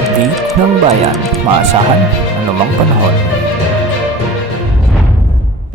update ng bayan. Maasahan anumang panahon.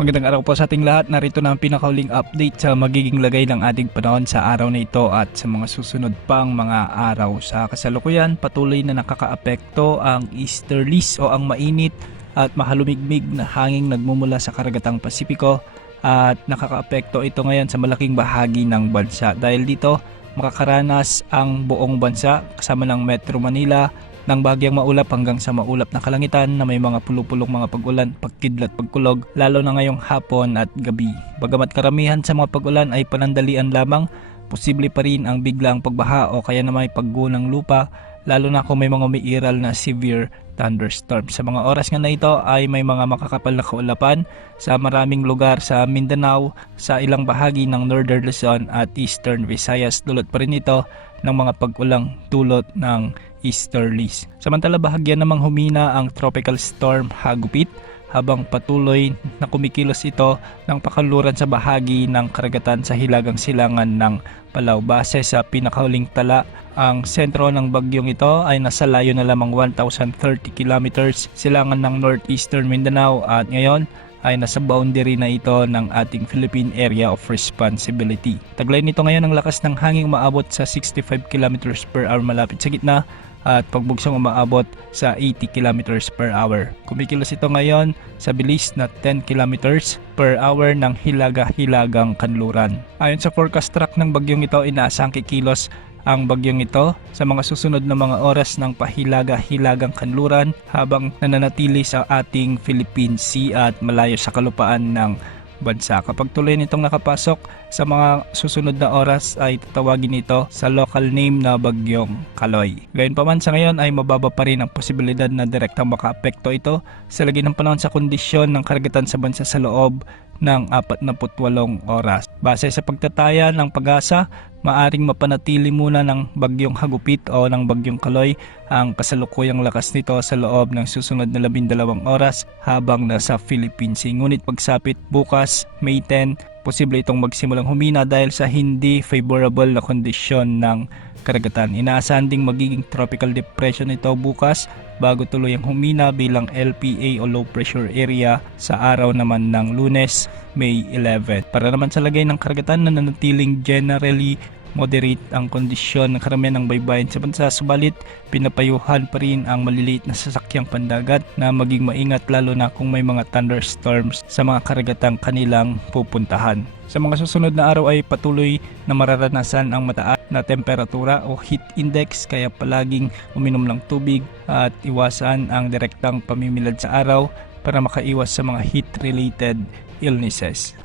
Magandang araw po sa ating lahat. Narito na ang pinakahuling update sa magiging lagay ng ating panahon sa araw na ito at sa mga susunod pang mga araw. Sa kasalukuyan, patuloy na nakakaapekto ang easterlies o ang mainit at mahalumigmig na hanging nagmumula sa karagatang Pasipiko at nakakaapekto ito ngayon sa malaking bahagi ng bansa. Dahil dito, makakaranas ang buong bansa kasama ng Metro Manila ng bahagyang maulap hanggang sa maulap na kalangitan na may mga pulupulong mga pag-ulan, pagkidlat, pagkulog, lalo na ngayong hapon at gabi. Bagamat karamihan sa mga pag-ulan ay panandalian lamang, posible pa rin ang biglang pagbaha o kaya na may paggunang lupa, lalo na kung may mga umiiral na severe thunderstorm. Sa mga oras nga na ito ay may mga makakapal na kaulapan sa maraming lugar sa Mindanao, sa ilang bahagi ng Northern Luzon at Eastern Visayas. Dulot pa rin ito ng mga pag-ulang dulot ng easterlies. Samantala bahagya namang humina ang tropical storm Hagupit habang patuloy na kumikilos ito ng pakaluran sa bahagi ng karagatan sa hilagang silangan ng Palau. Base sa pinakahuling tala, ang sentro ng bagyong ito ay nasa layo na lamang 1,030 kilometers silangan ng northeastern Mindanao at ngayon ay nasa boundary na ito ng ating Philippine Area of Responsibility. Taglay nito ngayon ang lakas ng hangin umaabot sa 65 kilometers per hour malapit sa gitna at pagbugsong umaabot sa 80 kilometers per hour. Kumikilos ito ngayon sa bilis na 10 kilometers per hour ng hilaga-hilagang kanluran. Ayon sa forecast track ng bagyong ito, inaasang kikilos ang bagyong ito sa mga susunod na mga oras ng pahilaga-hilagang kanluran habang nananatili sa ating Philippine Sea at malayo sa kalupaan ng bansa. Kapag tuloy nitong nakapasok sa mga susunod na oras ay tatawagin ito sa local name na Bagyong Kaloy. Gayunpaman sa ngayon ay mababa pa rin ang posibilidad na direktang makaapekto ito sa lagi ng panahon sa kondisyon ng karagatan sa bansa sa loob ng 48 oras. Base sa pagtataya ng Pag-asa, maaring mapanatili muna ng Bagyong Hagupit o ng Bagyong Kaloy ang kasalukuyang lakas nito sa loob ng susunod na 12 oras habang nasa Philippine Sea. Ngunit pagsapit bukas, May 10, posible itong magsimulang humina dahil sa hindi favorable na kondisyon ng karagatan. Inaasahan ding magiging tropical depression ito bukas bago tuluyang humina bilang LPA o low pressure area sa araw naman ng Lunes, May 11. Para naman sa lagay ng karagatan na nanatiling generally moderate ang kondisyon ng karamihan ng baybayin sa bansa, subalit pinapayuhan pa rin ang maliliit na sasakyang pandagat na maging maingat lalo na kung may mga thunderstorms sa mga karagatang kanilang pupuntahan. Sa mga susunod na araw ay patuloy na mararanasan ang mataas na temperatura o heat index kaya palaging uminom ng tubig at iwasan ang direktang pamimilad sa araw para makaiwas sa mga heat-related illnesses.